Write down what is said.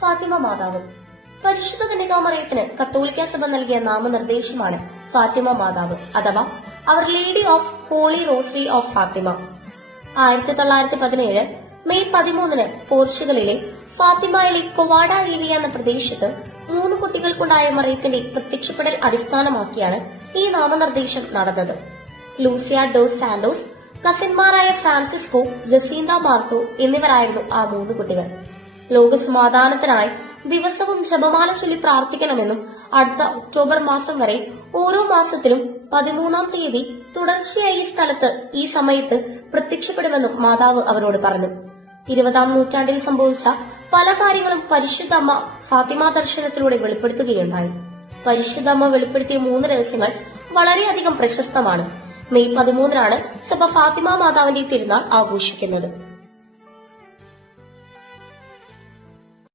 ഫാത്തിമ മാതാവ്. പരിശുദ്ധ കന്യകാമറിയത്തിന് കത്തോലിക്ക സഭ നൽകിയ നാമനിർദ്ദേശമാണ് ഫാത്തിമ മാതാവ് അഥവാ അവർ lady of holy rosary of Fathima. 1917 May 13 പോർച്ചുഗലിലെ ഫാത്തിമയിലെ Kovvada area എന്ന പ്രദേശത്ത് 3 കുട്ടികൾക്കുണ്ടായ മറിയത്തിന്റെ പ്രത്യക്ഷപ്പെടൽ അടിസ്ഥാനമാക്കിയാണ് ഈ നാമനിർദ്ദേശം നടന്നത്. Lucia dos Santos, കസിന്മാരായ Francisco, Jacinda മാർട്ടോ എന്നിവരായിരുന്നു ആ 3 കുട്ടികൾ. ലോകസമാധാനത്തിനായി ദിവസവും ജപമാല ചൊല്ലി പ്രാർത്ഥിക്കണമെന്നും അടുത്ത ഒക്ടോബർ മാസം വരെ ഓരോ മാസത്തിലും 13-ാം തീയതി തുടർച്ചയായി ഈ സ്ഥലത്ത് ഈ സമയത്ത് പ്രത്യക്ഷപ്പെടുമെന്നും മാതാവ് അവരോട് പറഞ്ഞു. 20-ാം നൂറ്റാണ്ടിൽ സംഭവിച്ച പല കാര്യങ്ങളും പരിശുദ്ധ അമ്മ ഫാത്തിമ ദർശനത്തിലൂടെ വെളിപ്പെടുത്തുകയുണ്ടായി. പരിശുദ്ധ അമ്മ വെളിപ്പെടുത്തിയ 3 രഹസ്യങ്ങൾ വളരെയധികം പ്രശസ്തമാണ്. മെയ് 13-നാണ് സഭ ഫാത്തിമ മാതാവിന്റെ തിരുനാൾ ആഘോഷിക്കുന്നത്.